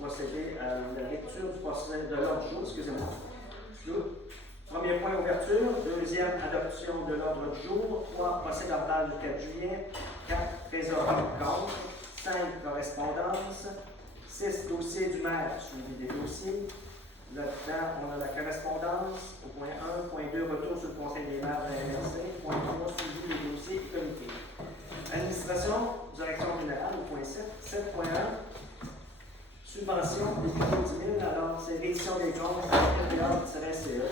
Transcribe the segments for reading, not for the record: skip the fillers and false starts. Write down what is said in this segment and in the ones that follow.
procéder à la lecture du procès de l'ordre du jour. Excusez-moi. Premier point, ouverture. Deuxième, adoption de l'ordre du jour. 3, procès verbal du 4 juillet. 4, trésorerie compte. 5, correspondance. 6, dossier du maire, suivi des dossiers. Là-dedans, on a la correspondance. Au point 1, point 2, retour sur le conseil des maires de la MRC. Point 3, suivi des dossiers et comités. Administration, direction générale, au point 7. 7.1, subvention, député 10 000. Alors, c'est réédition des comptes, CE.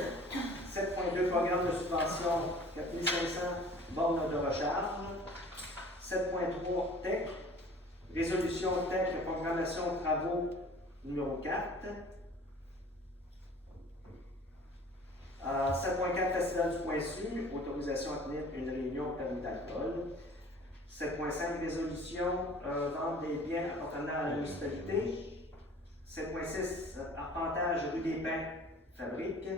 7.2, programme de subvention, 4 500, bornes de recharge. 7.3, tech. Résolution tech, programmation de travaux numéro 4. 7.4, Festival du Point Su, autorisation à tenir une réunion permis d'alcool. 7.5, résolution, vente des biens appartenant à la municipalité. 7.6, arpentage rue des Pins, fabrique.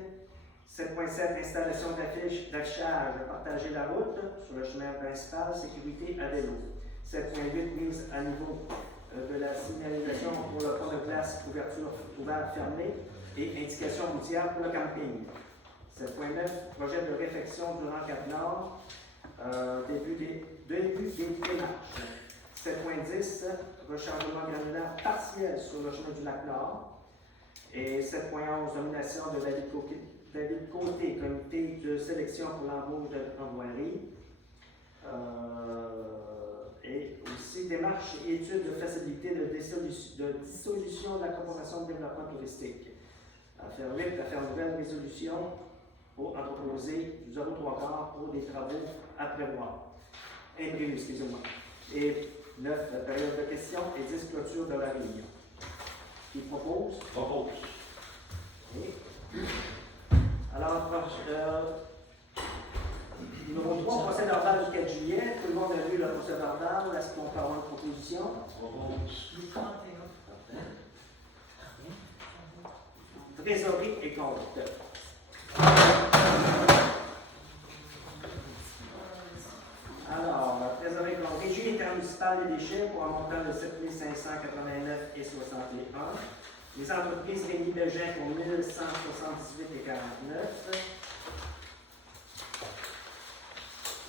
7.7, installation d'affichage, partager la route sur le chemin principal, sécurité à vélo. 7.8, mise à niveau de la signalisation pour le pont de place, couverture ouverte, fermée et indication routière pour le camping. 7.9, projet de réfection du rang 4 Nord, début des démarches. 7.10, rechargement granulaire partiel sur le chemin du lac Nord. Et 7.11, nomination de David Côté, comité de sélection pour l'embauche de l'envoyerie. Et aussi démarche et études de facilité de dissolution de la corporation de développement touristique. À faire vite, à faire nouvelle résolution pour entreposer 0,3 pour des travaux à prévoir. Imprévus, excusez-moi. Et 9, période de questions et 10, clôture de la réunion. Qui propose? Propose. Okay. Alors, numéro 3, procès verbal du 4 juillet. Tout le monde a vu le procès verbal. Est-ce qu'on peut avoir une proposition? Propose. Trésorerie et compte. Alors, trésorerie et compte. Régie intermunicipale des déchets pour un montant de 7 589 et 61. Les entreprises Rémi Bégin pour 1178 et 49.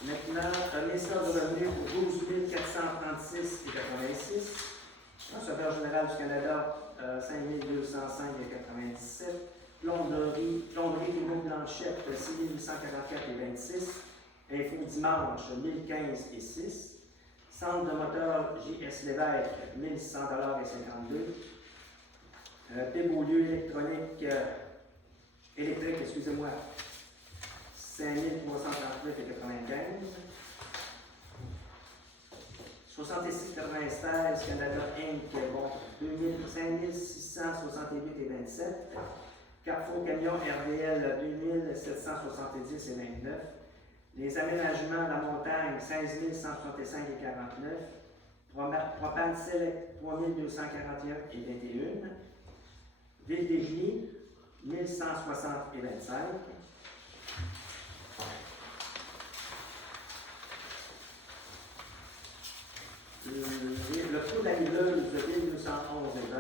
Maintenant, le ministère du Revenu pour 12 436 et 86. Receveur général du Canada, 5 205 et 97. Plomberie Guillaume Blanchette, 6 844 et 26. Info Dimanche, 1015 et 6. Centre de moteur J.S. Lévesque, 1100 et 52. Pébaulieu électrique, 5 339 et 95. 6696 Canada Inc. Bon, 5 668 et 27. Carrefour Camion RDL 2770 et 29. Les aménagements de la montagne 16 165 et 49. Propane Select 3241 et 21. Ville des Genies 1160 et 25. Le coût de la mileuse de 1211 et 20.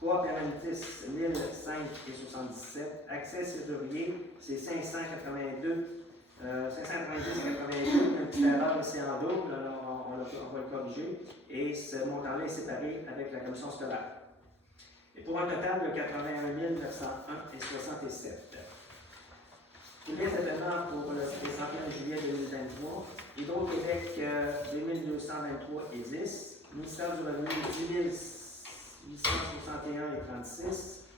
Coop Hermétis 1005 et 77. Accès serrurier, c'est 582. 590 et 82. Une petite erreur ici en double, alors on va le corriger. Et ce montant-là est séparé avec la commission scolaire. Et pour un total de 81 901 et 67. Tous les événements pour le 31 juillet 2023. Hydro-Québec 2223 et 10. Ministère du Revenu 10 861 et 36.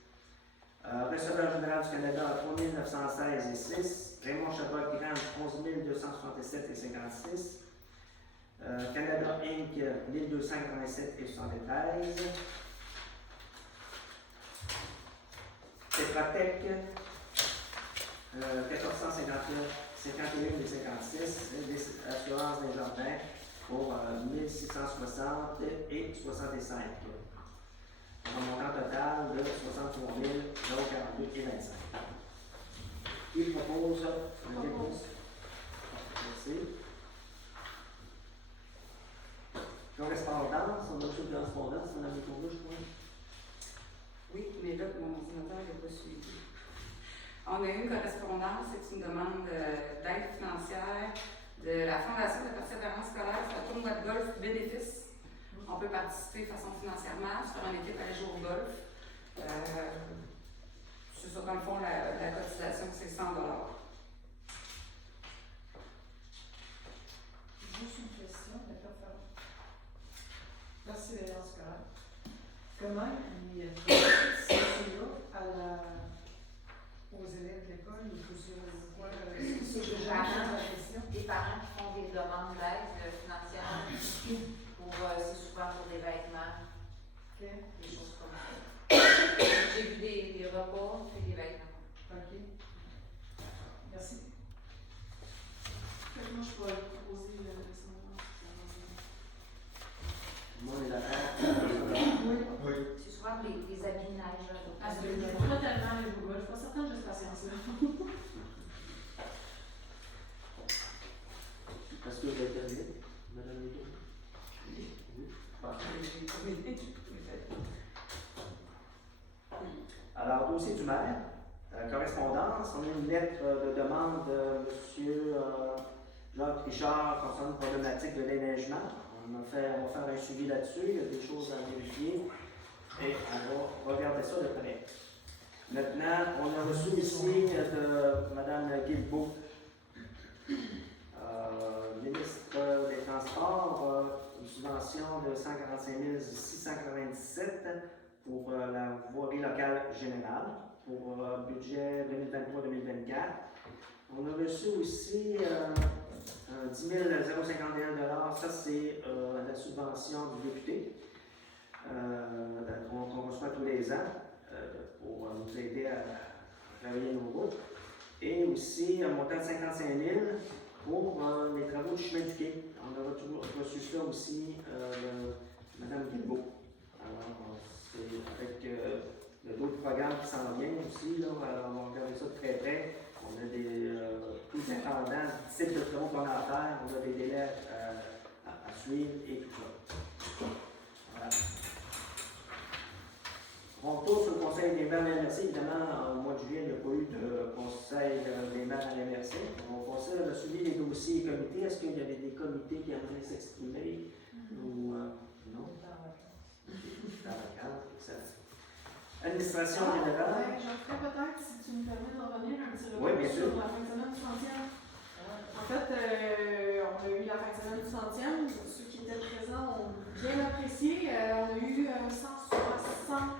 Receveur général du Canada 3 916 et 6. Raymond Chabot-Grande 11 267 et 56. Canada Inc. 1287 et 73. Tetratec 1459, 51 et 56, assurance des jardins pour 1660 et 65. Un montant total de 63 042 et 25. Qui propose le dépôt? Merci. Correspondance, on a reçu de correspondance, on a des cours, je crois. On a eu une correspondance, c'est une demande d'aide financière de la Fondation de persévérance scolaire sur le tournoi de golf bénéfice. On peut participer de façon financièrement sur une équipe à jouer au golf. C'est ça, dans le fond, la cotisation, c'est 100 $. Juste une question, d'accord, Farah. Persévérance scolaire. Comment ils proposent ces là aux élèves de l'école ou sur quoi des parents qui font des demandes d'aide financière pour c'est souvent pour des vêtements, des choses comme ça. J'ai vu des repas et des vêtements. OK. Merci. Moi, je pourrais proposer le descendant. Moi, on est d'accord. Oui. C'est souvent des habits neige. Parce que je ne pas tellement les Google, je ne suis pas certaine de cette patience-là. Est-ce que vous avez terminé, Madame Legault? Oui. Alors, dossier du maire, correspondance, on a une lettre de demande de M. Jacques Richard concernant une problématique de déneigement. On va faire un suivi là-dessus, il y a des choses à vérifier et on va regarder ça de près. Maintenant, on a reçu ici de Mme Guilbeault, ministre des Transports, une subvention de 145 697 pour la voirie locale générale pour budget 2023-2024. On a reçu aussi 10 051 $, ça c'est la subvention du député qu'on reçoit tous les ans pour nous aider à travailler nos routes. Et aussi un montant de 55 000 pour les travaux du chemin du quai. On a reçu ça aussi de Mme Guilbeault. Alors, c'est avec d'autres programmes qui s'en viennent aussi. Là, on va regarder ça de très près. On a tous les intendants, du type de travaux qu'on a à faire, on a des délais à suivre et tout ça. Voilà. On retourne sur le conseil des maires à la MRC. Évidemment, au mois de juillet, il n'y a pas eu de conseil des maires à la MRC. On pensait le suivi des dossiers et comités. Est-ce qu'il y avait des comités qui aimeraient s'exprimer ou non? Dans la carte, excellent. Administration générale. J'en ferais peut-être, si tu me permets de revenir un petit peu Oui, bien sûr. sur la fin de semaine du 30e. En fait, on a eu la fin de semaine du 30e. Ceux qui étaient présents ont bien apprécié. On a eu 160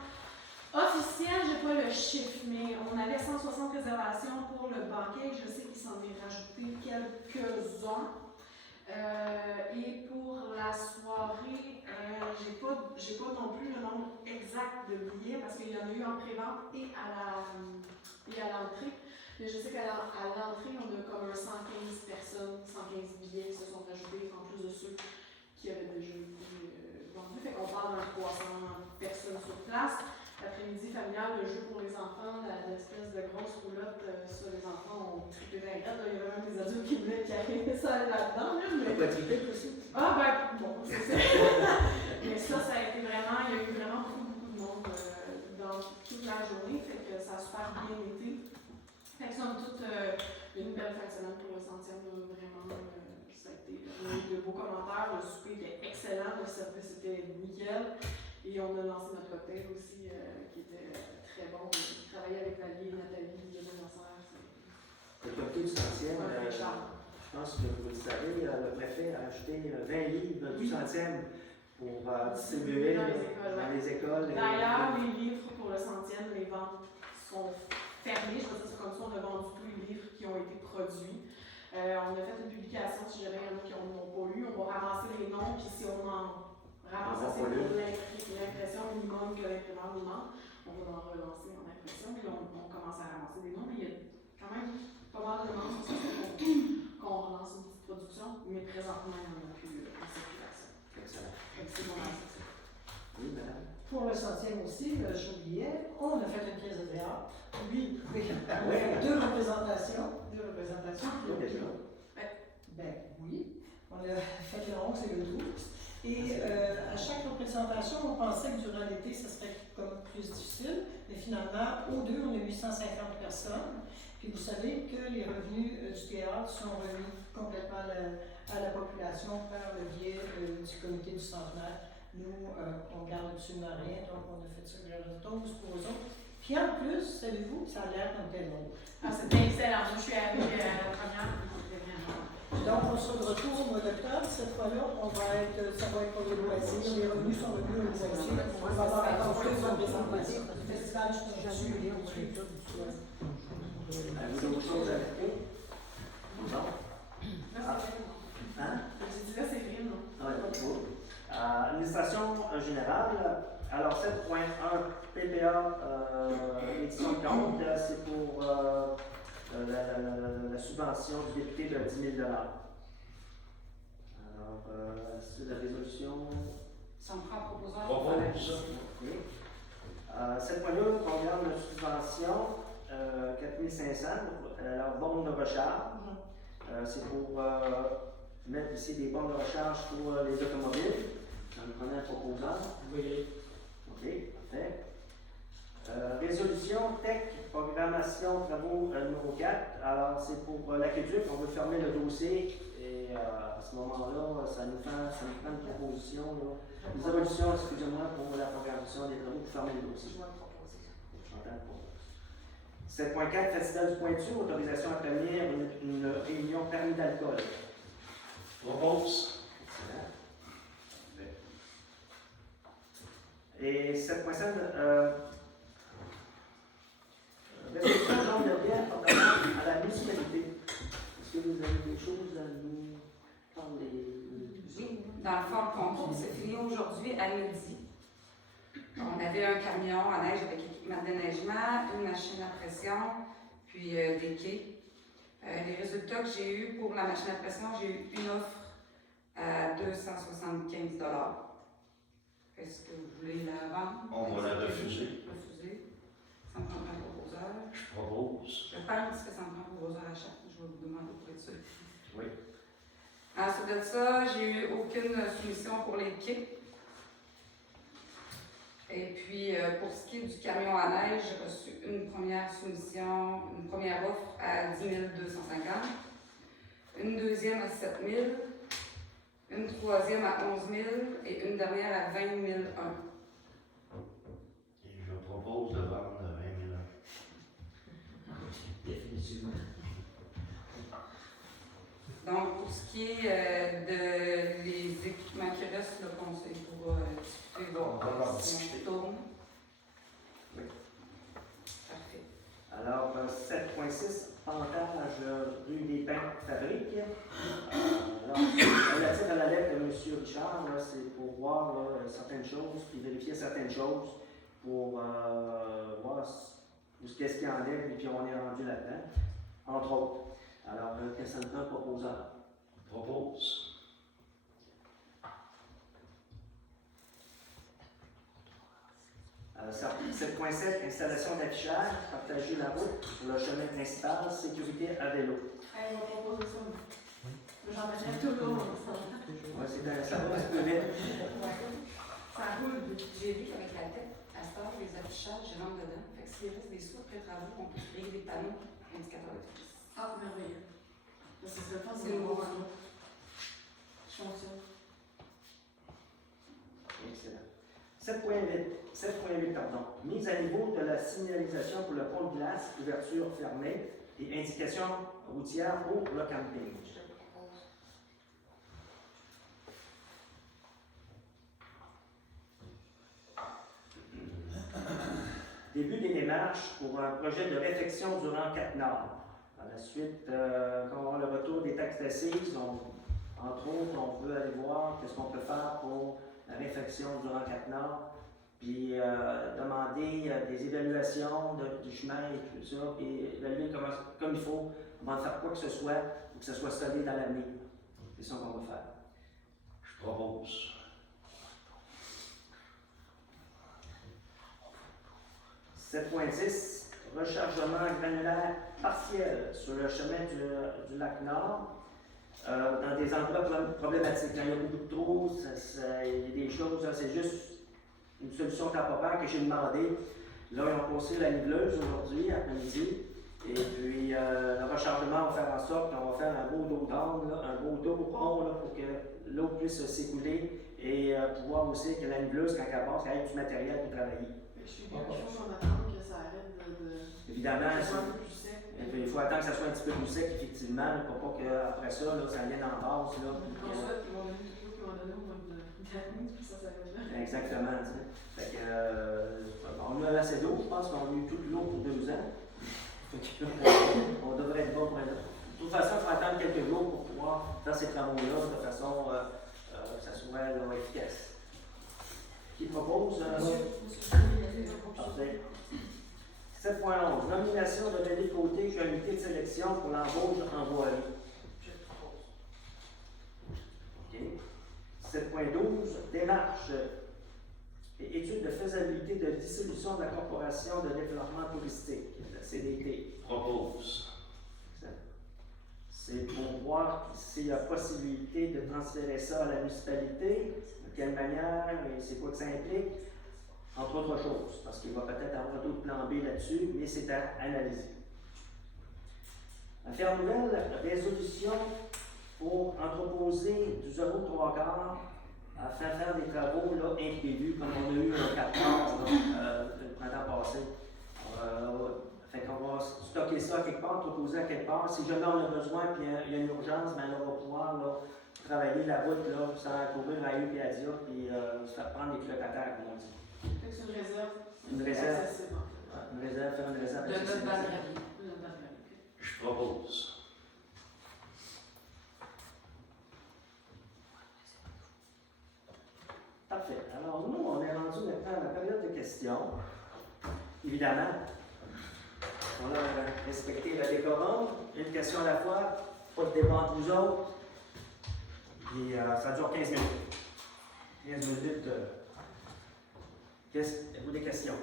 officiels, je n'ai pas le chiffre, mais on avait 160 réservations pour le banquet. Je sais qu'il s'en est rajouté quelques-uns. Et pour la soirée, j'ai pas non plus le nombre exact de billets parce qu'il y en a eu en pré-vente et à l'entrée. Mais je sais qu'à l'entrée, on a comme 115 personnes, 115 billets qui se sont ajoutés en plus de ceux qui avaient déjà été vendus. Fait qu'on parle de 300 personnes sur place. L'après-midi familial, le jeu pour les enfants, l'espèce de grosse roulotte, ça, les enfants ont trippé la gratte. Il y avait même des adultes qui arrivaient ça là-dedans. Mais... pas trippé aussi? Ah, ben, bon, c'est ça. Mais ça a été vraiment, il y a eu vraiment beaucoup de monde dans toute la journée. Fait que ça a super bien été. Fait que somme toute, une belle fin de semaine pour le centième. Vraiment, ça a été. On a eu de beaux commentaires. Le souper était excellent. Le service était nickel. Et on a lancé notre cocktail aussi, qui était très bon. On travaillait avec Valérie et Nathalie, de l'anniversaire. Le cocktail du centième, je pense que vous le savez, le préfet a acheté 20 livres du centième pour distribuer dans les écoles. D'ailleurs, les livres pour le centième, les ventes sont fermées. Je veux dire, c'est comme ça, on a vendu tous les livres qui ont été produits. On a fait une publication, si jamais il y en a qui n'ont pas lu, on va ramasser les noms, puis si on en ramasse assez pour l'impression minimum que l'imprimeur nous demande, on va en relancer en impression, puis on commence à ramasser des noms, mais il y a quand même pas mal de demandes sur ça, qu'on relance une petite production, mais présentement, il n'y en a plus en circulation. Excellent. C'est bon, c'est ça. Oui, madame. Pour le centième aussi, j'oubliais, on a fait une pièce de théâtre. Oui. Deux représentations. Oui, déjà. Ben oui. On a fait le 11 et le 12. Et à chaque représentation, on pensait que durant l'été, ça serait comme plus difficile. Mais finalement, aux deux, on a eu 150 personne. Puis vous savez que les revenus du théâtre sont remis complètement à la population par le biais du comité du centenaire. Nous, on ne garde absolument rien, donc on a fait ça gratos pour eux autres. Puis en plus, savez-vous, ça a l'air comme tel autre. Ah, c'était excellent. Moi, je suis allée à la première, c'était vraiment. Donc, on sera de retour au mois d'octobre. Cette fois-là, ça va être pour les loisirs. Les revenus sont revenus aux loisirs. On va avoir encore plus de représentation. Le festival, je suis jamais Avez-vous d'autres choses à ajouter? Non? Là, c'est vrai. Hein? J'ai dit là, c'est vrai, non? Ouais, cool. Administration générale. Alors, 7.1 PPA, édition de compte, c'est pour la subvention du député de 10 000 $. Alors, c'est la résolution. Si on prend proposeur, Propose. OK. 7.2, programme de subvention, 4 500, alors borne de recharge. C'est pour mettre ici des bornes de recharge pour les automobiles. J'en prenais un proposant. Oui. OK, parfait. Résolution tech, programmation, travaux numéro 4. Alors, c'est pour l'aqueduc, on veut fermer le dossier et à ce moment-là, ça nous prend une proposition, là, une résolution, excusez-moi, pour la programmation des travaux pour fermer le dossier. Je vais le proposer. J'entends pas. 7.4, Festival du Pointu, autorisation à tenir une réunion permis d'alcool. Propose. Excellent. Et 7.5, résolution de nombre de biens appartenant à la municipalité. Est-ce que vous avez des choses à nous parler? Oui, dans le fond, le concours s'est fini aujourd'hui à midi. On avait un camion à neige avec équipement de déneigement, une machine à pression, puis des quais. Les résultats que j'ai eus pour la machine à pression, j'ai eu une offre à 275 $. Est-ce que vous voulez la vendre? On va la refuser. Refuser. Ça me prend un proposeur. Je propose. Je pense que ça me prend un proposeur à chaque. Je vais vous demander pour être sûr. Oui. Ensuite de ça, j'ai eu aucune soumission pour les quais. Et puis, pour ce qui est du camion à neige, j'ai reçu une première soumission, une première offre à 10 250, une deuxième à 7 000, une troisième à 11 000 et une dernière à 20 001. Et je propose de vendre 20 000 $. Définitivement. Donc, pour ce qui est de les équipements qui restent, le conseil pour discuter, On va en si discuter. on tourne. Oui. Parfait. Alors, 7.6, pantage rue des Pins Fabrique. Alors, relatif à la lettre de M. Richard, là, c'est pour voir là, certaines choses, puis vérifier certaines choses pour voir qu'est-ce qu'il y en est, puis on est rendu là-dedans, entre autres. Alors, qu'est-ce que ça nous prend proposant? Propose. 7.7, installation d'affichage, partager la route sur le chemin principal, sécurité à vélo. Elle va proposer ça. J'en mettrai tout le long. Ouais, ça va un peu vite. Ça roule. J'ai vu qu'avec la tête, à ce temps, les affichages, je rentre dedans. Fait que s'il reste des sous après travaux, on peut créer des panneaux indicateurs de vitesse. Ah, merveilleux. Ça serait pas C'est nouveau. Je fonctionne. Excellent. 7.8, pardon. Mise à niveau de la signalisation pour le pont de glace, ouverture fermée et indication routière pour le camping. Je te propose. Début des démarches pour un projet de réfection du rang 4 Nord. À la suite, quand on aura le retour des taxes d'assises, entre autres, on veut aller voir qu'est-ce qu'on peut faire pour la réfection du rang 4 Nord, puis demander des évaluations du chemin et tout ça, puis évaluer comme il faut, avant de faire quoi que ce soit, pour que ce soit solide dans l'avenir. C'est ça qu'on va faire. Je propose. 7.10, rechargement granulaire partiel sur le chemin du lac Nord, dans des endroits problématiques. Quand il y a beaucoup de trous, il y a des choses, c'est juste une solution temporaire que j'ai demandé. Là, ils ont posé la niveleuse aujourd'hui, après-midi, rechargement va faire en sorte qu'on va faire un beau dos d'angle, un beau dos rond là, pour que l'eau puisse s'écouler et pouvoir aussi que la niveleuse, quand elle passe, elle ait du matériel pour travailler. Je suis bien chaud qu'on attende que ça arrête de Évidemment, que ce soit un peu plus sec. il faut attendre que ça soit un petit peu plus sec, effectivement, pour pas qu'après ça, là, ça vienne en base. Là, puis, Ensuite, ils vont donner tout l'eau qu'ils vont donner au mois d'août, puis ça s'arrête là. exactement. Tu sais. Fait que, on a assez d'eau, je pense qu'on a eu toute l'eau pour 2 ans. Fait que, on devrait être bon pour un an. De toute façon, il faut attendre quelques jours pour pouvoir faire ces travaux-là de façon que ça soit là, efficace. Qui propose? Parfait. 7.11. Nomination de Denis Côté, comité de sélection pour l'embauche en voirie. Je propose. OK. 7.12. Démarche et étude de faisabilité de dissolution de la Corporation de développement touristique, la CDT. Propose. C'est pour voir s'il y a possibilité de transférer ça à la municipalité, de quelle manière et c'est quoi que ça implique, entre autres choses, parce qu'il va peut-être avoir d'autres plans B là-dessus, mais c'est à analyser. Affaire nouvelle, résolution pour entreposer du 0,3 afin de faire des travaux là, imprévus, comme on a eu un 4 le printemps passé. Fait qu'on va stocker ça quelque part, proposer à quelque part. Si jamais on a besoin et il y a une urgence, ben on va pouvoir là, travailler la route là, sans courir à eux et à Dia, puis se faire prendre les locataires, comme on dit. Fait que c'est une réserve. Une réserve. Accessible, en fait. Ouais, une réserve, faire une réserve. De notre accessible. bannière. De notre bannière, ok. Je propose. Parfait. Alors, nous, on est rendu maintenant à la période de questions. Évidemment, on a respecté le décorum, une question à la fois, pas de débat entre vous autres. Puis ça dure 15 minutes. 15 minutes. Avez-vous des questions?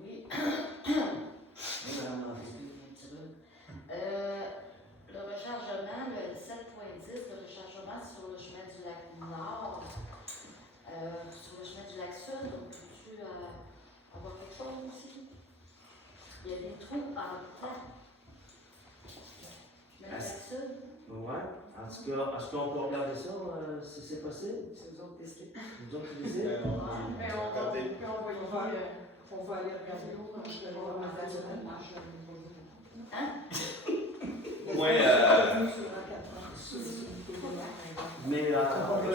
Oui. Oui, madame Landry. Le rechargement, le 7.10, le rechargement sur le chemin du lac Nord, sur le chemin du lac Sud, on peut-tu avoir quelque chose aussi? Il y a des trous en temps. Chemin du lac Sud? Ouais. En tout cas, est-ce qu'on peut regarder ça, si c'est possible? C'est vous autres décidez. Vous autres, vous décidez? Mais on va envoyer. On va aller regarder l'eau quand je vais voir ma personnelle. Hein? Ouais, Mais on peut.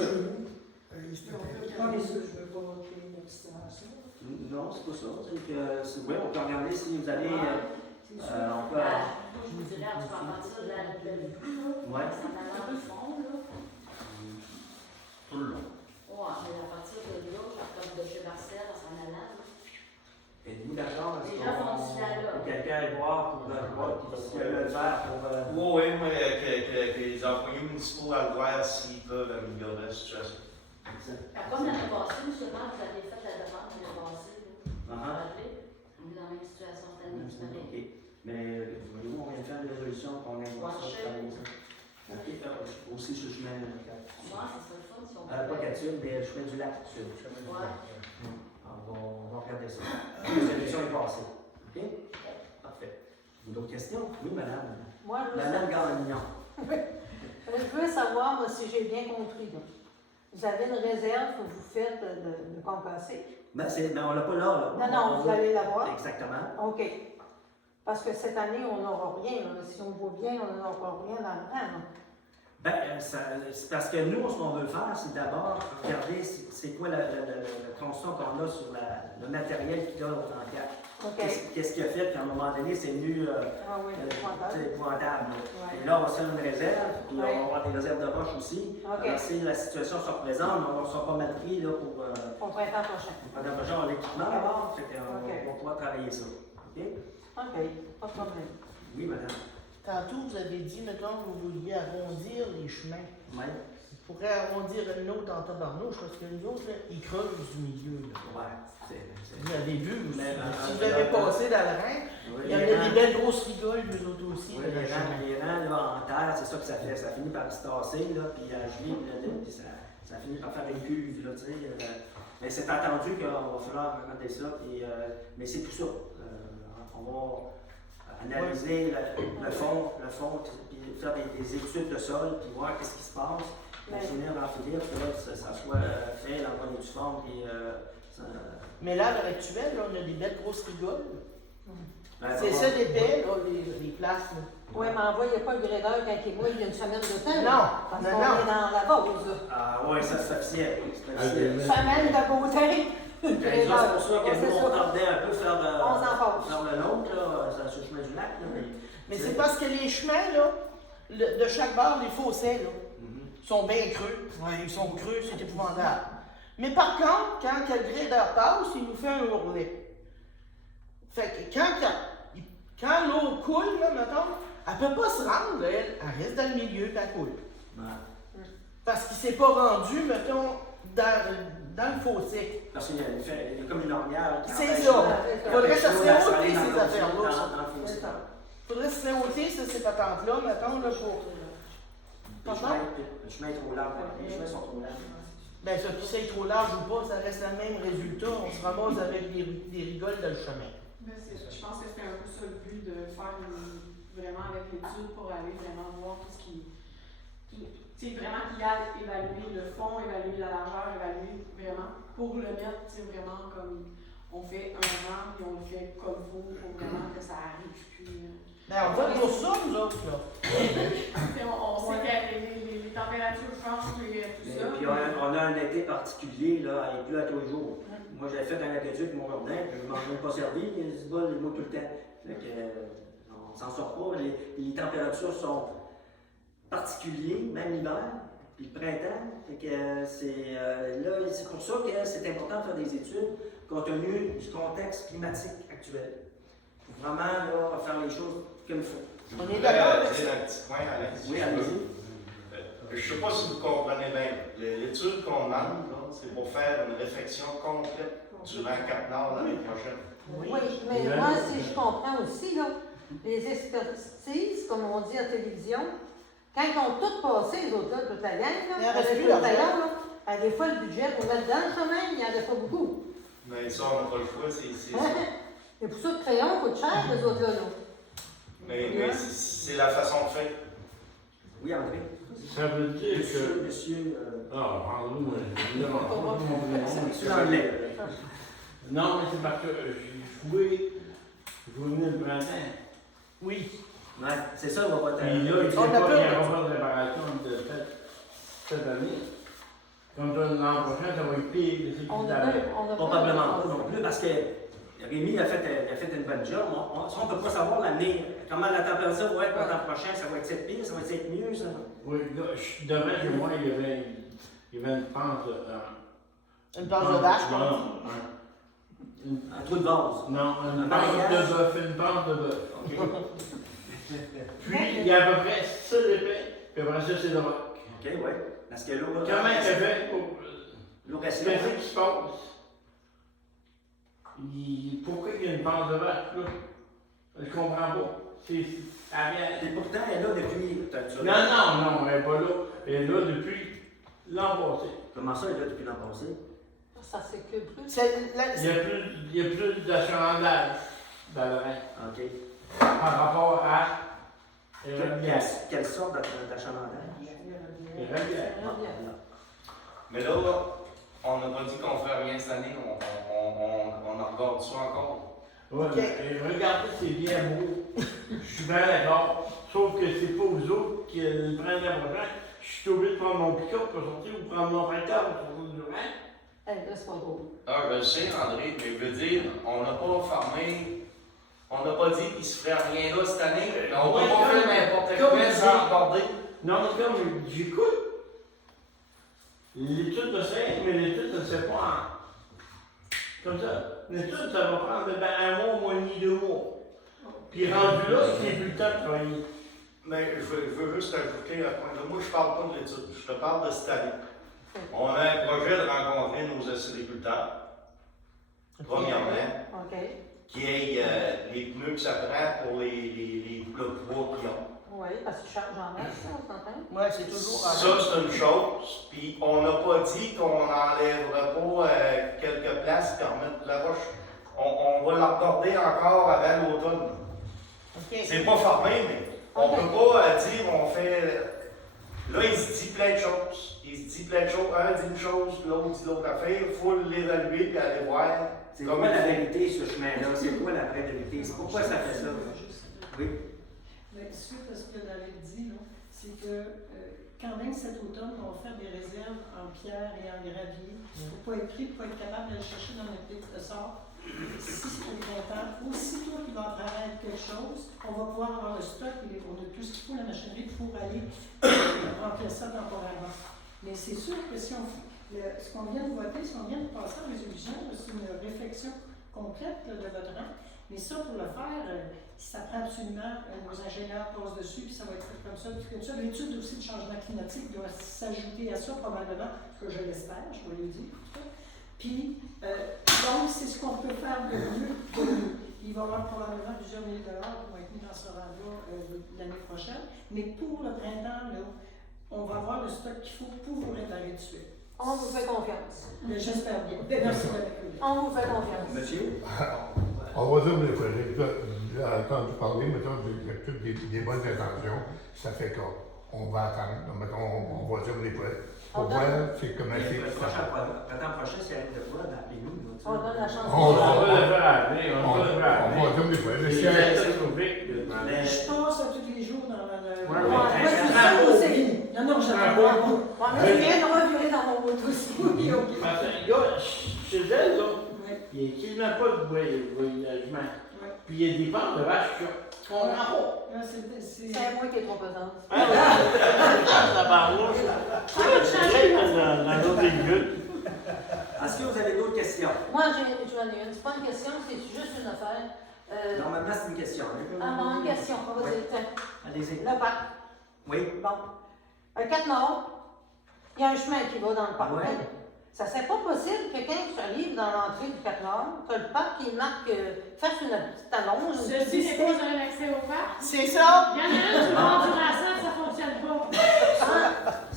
Pas les je veux pas créer une obstination. Non, c'est pas ça. Oui, on peut regarder si vous avez. On peut. Je vous dirais, en tout cas, à partir de la vue, Ouais. ça en allant au fond, là. Tout le long. Ouais, mais à partir de là, comme de chez Marcel, en s'en allant, là. Êtes-vous d'accord? Les gens font du là. Quelqu'un est voir pour voir s'il y a le faire pour. Oui, moi, que les employés municipaux à le voir s'ils peuvent améliorer la situation. Comme l'année passée, justement, vous avez fait la demande l'année passée, là. Vous vous Uh-huh. rappelez? On est dans la même situation cette année, c'est pareil. OK. Mais voyez-vous, on vient de faire une résolution qu'on aime voir ça. OK. Aussi sur le chemin. Moi, c'est ça le fun, si on Pas Catune, mais le chemin du lac. Ouais. On va regarder ça. La résolution est passée. OK? Parfait. D'autres questions? Oui, madame. Moi, je veux, Madame Gagnon. je veux savoir, moi, si j'ai bien compris. Là. Vous avez une réserve que vous faites de compasser. Ben, on l'a pas là. Non, non, vous allez l'avoir. Exactement. OK. Parce que cette année, on n'aura rien. Là. Si on voit bien, on n'aura rien dans le temps. Là. Ben, c'est parce que nous, ce qu'on veut faire, c'est d'abord regarder c'est quoi le constat qu'on a sur le matériel qu'il y a au 34. OK. Qu'est-ce qu'il a fait, puis à un moment donné, c'est venu Ah oui, c'est épouvantable. Là. Ouais. Et là, on va se faire une réserve, puis Ouais. on va avoir des réserves de roche aussi. OK. Alors, si la situation se représente, on ne sera pas mal pris là, pour Au printemps prochain. pendant le genre l'équipement d'abord, fait qu'on OK. va pouvoir travailler ça. OK? OK, pas de problème. Oui, madame. Tantôt, vous avez dit, mettons, que vous vouliez arrondir les chemins. Oui. Vous pourrez arrondir une autre en tabarnouche, parce que nous autres, là, ils creusent du milieu. Là. Ouais. Vous avez vu, vous, Mais, si vous avez passé dans le Rhin, il y en a des belles grosses rigoles, nous autres aussi. Oui, là, dans le chemin. les rangs là, en terre, c'est ça que ça fait. Ça finit par se tasser, là, puis à geler, puis ça finit par faire une cuve. Là, tu sais, mais c'est attendu qu'il va falloir remonter ça. Puis, mais c'est tout ça. On va analyser le fond, puis faire des études de sol, puis voir qu'est-ce qui se passe, pour finir d'en finir, que là, ça soit fait, la bonne et due forme, puis Mais là, à l'heure actuelle, là, on a des belles grosses rigoles. ben, C'est ça des belles, là, les places. Là. Oui, mais envoyez pas le gradeur quand il est moi, il y a une semaine de temps. Non, Parce non, qu'on non. est dans la pause. Ah oui, ça c'est officiel. C'est officiel. Semaine de beauté. Ben, c'est pour ça que C'est nous, ça. on tardait un peu faire On s'en passe. le nôtre, là, sur le chemin du lac. Là, Mais c'est parce que les chemins, là, de chaque bord, les fossés, là, sont bien creux. Ouais, ils sont creux, c'est épouvantable. Mais par contre, quand le gradeur passe, il nous fait un ourlet. Fait que quand l'eau coule, là, mettons, elle peut pas se rendre, elle reste dans le milieu, puis elle coule. Ouais. Parce qu'il s'est pas rendu, mettons, dans le fossé. Parce qu'il y a comme une ornière. qui C'est empêche ça. l'eau- Il qui faudrait empêche que ça l'eau se d'aller réhausse, dans ces le- affaires-là, ça. dans le fossé. Faudrait se réhausser ces patentes-là, mettons, là, pour. Le chemin est trop large. Les chemins sont trop larges. Ben, ça, que c'est trop large ou pas, ça reste le même résultat. On se ramasse avec des rigoles dans le chemin. Ben, je pense que c'était un peu ça le but de faire vraiment avec l'étude pour aller vraiment voir tout ce qui. Tu sais, vraiment qu'il y a évaluer le fond, évaluer la largeur, évaluer vraiment pour le mettre, tu sais, vraiment comme on fait un an et on le fait comme faut pour vraiment que ça arrive plus. Ben, on va pour ça, nous autres, là. On sait que les températures changent et tout ça. Puis on a un été particulier, là, il pleut à tous les jours. Moi, j'avais fait un atelier avec mon jardin, puis je ne m'en ai pas servi, il se bat les mots tout le temps. Fait que, on s'en sort pas. Les températures sont particulières, même l'hiver, puis le printemps. Fait que c'est pour ça que c'est important de faire des études compte tenu du contexte climatique actuel. Il faut vraiment là, faire les choses comme il faut. On est d'accord avec ça. dire un petit point, Alex. Oui, allez-y. Je ne sais pas si vous comprenez bien. L'étude qu'on demande, là, c'est pour faire une réflexion complète durant Cap-Nord l'année prochaine. Oui, mais moi, si je comprends aussi, là, les expertises, comme on dit à la télévision, quand ils ont tout passé, les autres, là, toute la gang, Il en là, reste avec plus le d'argent. tailleur, là, des fois, le budget qu'on met dans le chemin, il n'y en reste pas beaucoup. Mais ça, on n'a pas le choix, c'est ça. C'est pour ça que le crayon coûte cher, les autres, là. Mais c'est la façon de faire. Oui, André. Ça veut dire que. Monsieur. Ah, Andrew, je ne pas mon prénom. Monsieur Langlais. Non, mais c'est parce que j'ai joué le printemps. Oui. Ouais, c'est ça, on va pas Puis là, il n'y On a a peur pas de- de préparation de cette année. Comme ça, l'an prochain, ça va être pire que ce On qu'il a avait. Probablement pas non plus, parce que Rémi a fait une bonne job. On ne peut pas savoir l'année, comment la température va être pour l'an prochain. Ça va être pire, ça va être mieux, ça. Oui, là, demain, chez moi, il y avait une pente. Une passe de vache, Non, quoi. Un trou de vase. non, une Un pente maillage. de bœuf, une pente de bœuf. OK. Puis, il y a à peu près ça d'épais, puis après ça, c'est de roc. OK, oui. Parce que l'eau. Comment il fait pour. L'eau Qu'est-ce reste qui se passe? Pourquoi il y a une pente de vache, là? Je comprends pas. Elle vient- Et pourtant, elle est là depuis. Non, elle n'est pas là. Elle est là depuis l'an passé. Comment ça, elle est là depuis l'an passé? Ça circule plus. Il y a plus d'achalandage dans le Rhin OK. par rapport à Rivière. Quelle sorte d'achalandage? Rivière. Mais là, on n'a pas dit qu'on ne ferait rien cette année. On en regarde ça encore. Ouais, mais regardez, c'est bien beau. Je suis bien d'accord. Sauf que c'est pas vous autres qui le prennent la prochaine. Je suis obligé de prendre mon pick-up pour sortir ou prendre mon tracteur pour sortir du Rhin. Là, c'est pas drôle. Ah, je le sais, André, mais je veux dire, on n'a pas fermé. On n'a pas dit qu'il se ferait rien là cette année. Mais on ne Ouais, peut pas faire n'importe quoi sans regarder. Non, mais comme j'écoute, l'étude de sait, mais l'étude ne sait pas comme ça. L'étude, ça va prendre un mois et demi, 2 mois. Puis rendu là, c'est plus le temps de travailler. Mais je veux juste ajouter un point. Moi, je ne parle pas de l'étude, je te parle de cette année. On a un projet de rencontrer nos acériculteurs, premièrement, OK. qui est les pneus que ça prend pour le poids qu'ils ont. Oui, parce que j'en ai ça, on s'entend? Ouais, c'est toujours. Ça, c'est une chose. Puis, on n'a pas dit qu'on n'enlèverait pas quelques places et remettre de la roche. On va l'accorder encore avant l'automne. OK. C'est pas formé, mais on peut pas dire on fait. Là, il se dit plein de choses. Il se dit plein de choses. Un dit une chose, l'autre dit l'autre affaire. Il faut l'évaluer et aller voir. C'est quoi la vérité, ce chemin-là? C'est quoi la vraie vérité? C'est pourquoi ça fait ça? Oui. Mais suite à ce que David dit, là, c'est que quand même cet automne, on va faire des réserves en pierre et en gravier. Il ne faut pas être pris, pour être capable d'aller chercher dans notre livre de sort. Si au printemps, aussitôt qu'il va apparaître quelque chose, on va pouvoir avoir le stock, on a tout ce qu'il faut, la machinerie, pour aller remplir ça temporairement. Mais c'est sûr que si on ce qu'on vient de voter, ce qu'on vient de passer en résolution, c'est une réflexion complète là, de votre rang. Mais ça, pour le faire, ça prend absolument, nos ingénieurs passent dessus, puis ça va être fait comme ça, puis comme ça. L'étude aussi de changement climatique doit s'ajouter à ça probablement, que je l'espère, je vais le dire. Puis, donc, c'est ce qu'on peut faire de mieux. Il va y avoir probablement plusieurs milliers de dollars qui vont être mis dans ce rang-là l'année prochaine. Mais pour le printemps, là, on va avoir le stock qu'il faut pour vous réparer tout de suite. On vous fait confiance. J'espère bien. Merci de l'accueil. On vous fait confiance. Monsieur? On va dire, mais j'ai entendu parler, mettons, des bonnes intentions. Ça fait qu'on va attendre. Donc, mettons, on va dire, pour voir, c'est comment c'est. Printemps prochain, c'est avec de quoi, appelez-nous. On donne la chance. On On va le faire appeler, on va le faire On va appeler. dire, mais C'est catastrophique. Je passe à tous les jours dans la. Ouais, moi, c'est ça aussi. Non, non, j'en ai Un pas. bon Moi, je viens de revirer dans mon auto aussi. Oui, ok. Parce que, gars, chez elle, là, Ouais. il n'y a quasiment pas de voyagement. Ouais. Puis il y a des pentes de vaches qu'on comprend pas. Non, c'est. C'est moi qui est trop pesante. Ça parle là. C'est direct dans l'autre véhicule. Est-ce que vous avez d'autres questions? Moi, j'en ai une. C'est pas une question, c'est juste une affaire. Normalement, c'est une question. Ah, bon, une question. On va Oui. dire, tiens, Allez-y. le parc. Oui. Bon. Un 4 Nord, il y a un chemin qui va dans le parc. Ouais. Ça serait pas possible que quand tu arrives dans l'entrée du 4 Nord, tu as le parc qui marque fasse une petite annonce. Ceci n'est pas un accès au parc. C'est ça? Il y en a un du bord du Racine, ça fonctionne pas.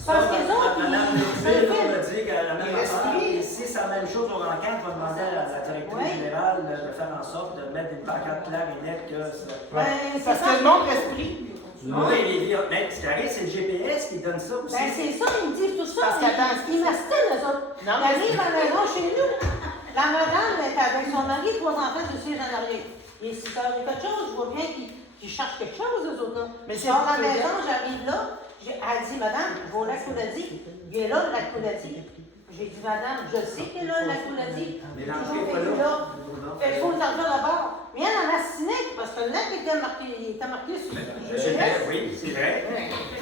Parce que les autres, Madame ils Leclerc, on a s'inquiètent. dit qu'elle a la même Il affaire. respire. Et si c'est la même chose au Rancan, on va demander à la directrice Oui. générale de faire en sorte de mettre une pancarte claire et nette que ça. Ben, c'est Parce ça. que le monde respire. Oui, mais ce qui arrive, c'est le GPS qui donne ça aussi. Ben, c'est ça, ils me disent tout ça. Parce qu'attends, Ils m'astinent, eux autres. Non, Ils arrivent à la maison chez nous. La madame est avec son mari, 3 enfants, je suis en arrière. Il est 6 heures et quelque chose, je vois bien qu'ils cherchent quelque chose, eux autres. Là. Mais Je c'est sors de la que- maison, j'arrive là. Elle dit, madame, je vais au lac Couladi. Il est là, le lac Couladi. J'ai dit, madame, je sais qu'il est là, le lac Couladi. Mais J'ai l'entrée toujours n'est pas vécu là. Fait qu'il faut le sortir d'abord. Mais elle en a signé, parce que le lac était marqué sur le GPS. Oui, c'est vrai.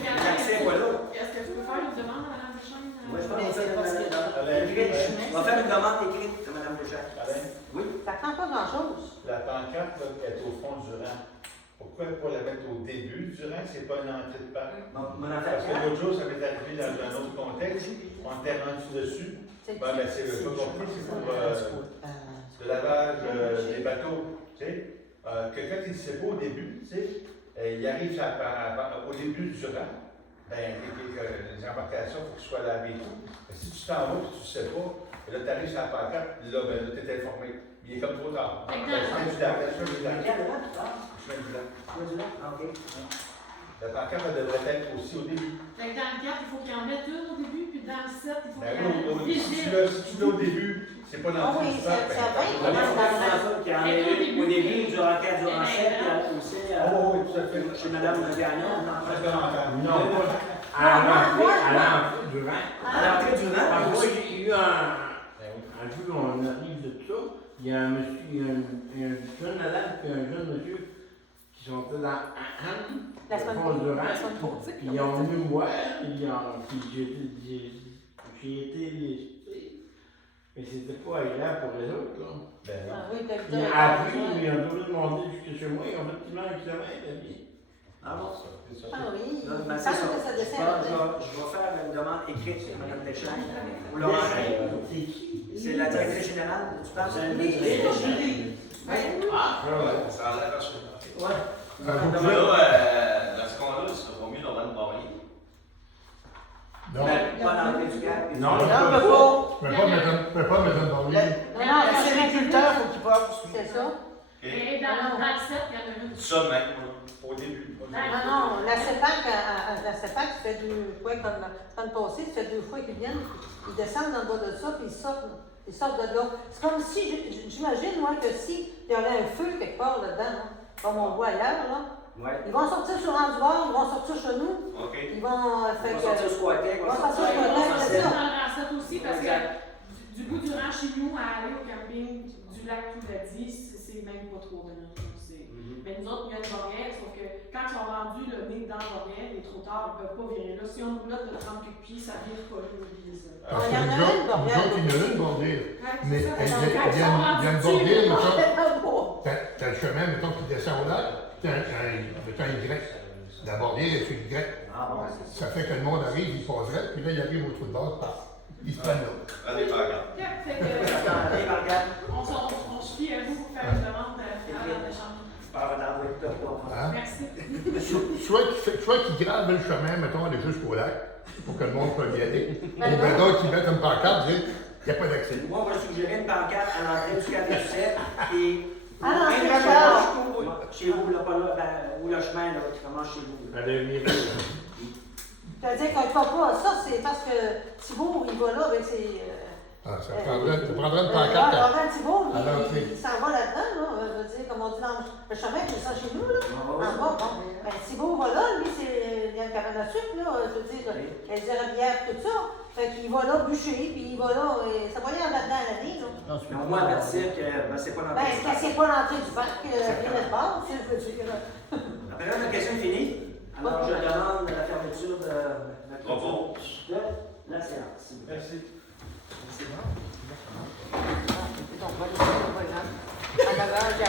L'accès, voilà. Est-ce que tu peux faire une demande à Mme Deschamps? Moi, je pense Mais qu'on c'est parce que- va écrite. On va faire une demande écrite à Mme Deschamps. Alain, Oui. Ça prend pas grand-chose. la pancarte là, est au fond du rang. Pourquoi pas la mettre au début du rang? C'est pas une entrée de parc. Mon Parce que affaire. l'autre jour, ça m'est arrivé dans un autre contexte. On était rendu dessus. Ben, c'est le pas compris, c'est pour le lavage des bateaux. Tu sais, que quand il ne sait pas au début, tu sais, il arrive au début du rang. Ben, les embarcations, il faut qu'ils soient lavées et tout. Mais si tu t'en vas et tu ne sais pas, et là, tu arrives sur la pancarte, là, ben, là, tu es informé. Il est comme trop tard. Fait que Le chemin du lac, le chemin du lac. Quel rang, tu parles? Le chemin du lac. Ah, OK. La pancarte, elle devrait être aussi au début. Fait que dans le 4, il faut qu'il en mette une au début, puis dans le 7, il faut Ben, qu'il en mette si tu l'as au début, c'est pas dans Ah le oui, du c'est parc, vrai. On a ça qui en est eu au début du Rancan du Rancet, puis aussi Oh, oui, tout à fait. chez Mme Gagnon. Parce que l'entend. Non, pas à l'entrée du rang. À l'entrée du rang, Moi, aussi. j'ai eu un jour qu'on arrive de tout ça, il y a un monsieur, il y a un jeune madame et un jeune monsieur qui sont dans Anne, La au semaine fond du rang, passée. puis ils ont venu me voir, puis j'ai été déçu. Mais c'était pas agréable pour les autres, là. Ben non. Ah oui, t'as vu Puis ça. après, ils ont voulu demander jusque chez moi, ils ont fait quasiment 1 kilomètre à pied. Ah bon? C'est ça. Ah oui, Non, il ben, me c'est semble que ça. ça Je descend. vais faire une demande écrite à Mme Deschamps. Ou Laurent. C'est qui? C'est la directrice générale, tu parles? Oui. Ah, ouais. Ça a l'air assez. Ouais. Vous Là, pouvez- dans ce cas-là, ce sera pas mieux d'en travailler. Non, Pas dans le cas du Cap. Non, Non, on peut pas. je ne peux pas mettre un Le- baril. Non, non, La c'est sériculture agriculteurs, il faut qu'ils passent. C'est ça. Et dans le 7, il y en a une. Ça même, au début. Non, la CEPAC, ça fait 2 fois, comme l'année passée, ça fait 2 fois qu'ils viennent, ils descendent dans le bas de ça, puis ils sortent de là. C'est comme si, j'imagine, moi, que si il y avait un feu quelque part là-dedans, comme on voit ailleurs, là, ils vont sortir sur Randouard, ils vont sortir chez nous, ils vont Ils vont sortir au squatté, ils vont sortir au squatté, c'est ça. Ça aussi, parce que du bout du rang chez nous à aller au camping du lac Pouladi, c'est même pas trop de notre chose. Mais nous autres, il y a une barrière, sauf que quand ils sont rendus le nez dans la barrière, il est trop tard, ils ne peuvent pas virer là. Si on nous bloque de 30 pieds, ça vire pas là, oubliez ça. Parce que Il y en a nous une autres, il y en a une bordure. Mais il y a une Quand bordure, ils sont mettons, t'as le chemin, mettons, qui descend au lac, t'as un Y. La bordure est sur Y. Ça fait que le monde arrive, il passerait, puis là, il arrive au trou de base, il se prennent là. Allez, par exemple. Allez, Margane. On se fie à vous pour faire une demande à la chambre. Hein? Merci. Soit qu'ils gravent le chemin, mettons, aller jusqu'au lac, pour que le monde puisse y aller. Ou bien d'autres qui mettent une pancarte, disent qu'il n'y a pas d'accès. Moi, on va suggérer une pancarte à l'entrée du café du 7 et chez vous, là, pas là, où le chemin là, qui commence chez vous. Allez, venir. Je veux dire qu'on ne croit pas ça, c'est parce que Thibault, il va là avec ses. Ça prendrait une Laurent pancarte. Thibault, à l'entrée. il s'en va là-dedans, là, je veux dire, comme on dit dans le chemin qui descend chez nous, là. En bas, bon. Ben, Thibault va là, lui, il y a une cabane à sucre, là, je veux dire, il y a des bière, tout ça. Fait qu'il va là bûcher, puis il va là, et ça va y aller là-dedans à l'année, là. Mais au moins, avertir que c'est pas l'entrée Ben, du que parc. c'est pas l'entrée du parc, bien de base, je veux dire. Après, la question est finie. Alors, je demande la fermeture de la Propos. de la séance. Merci. Donc, on va laisser le programme. En avant, j'ai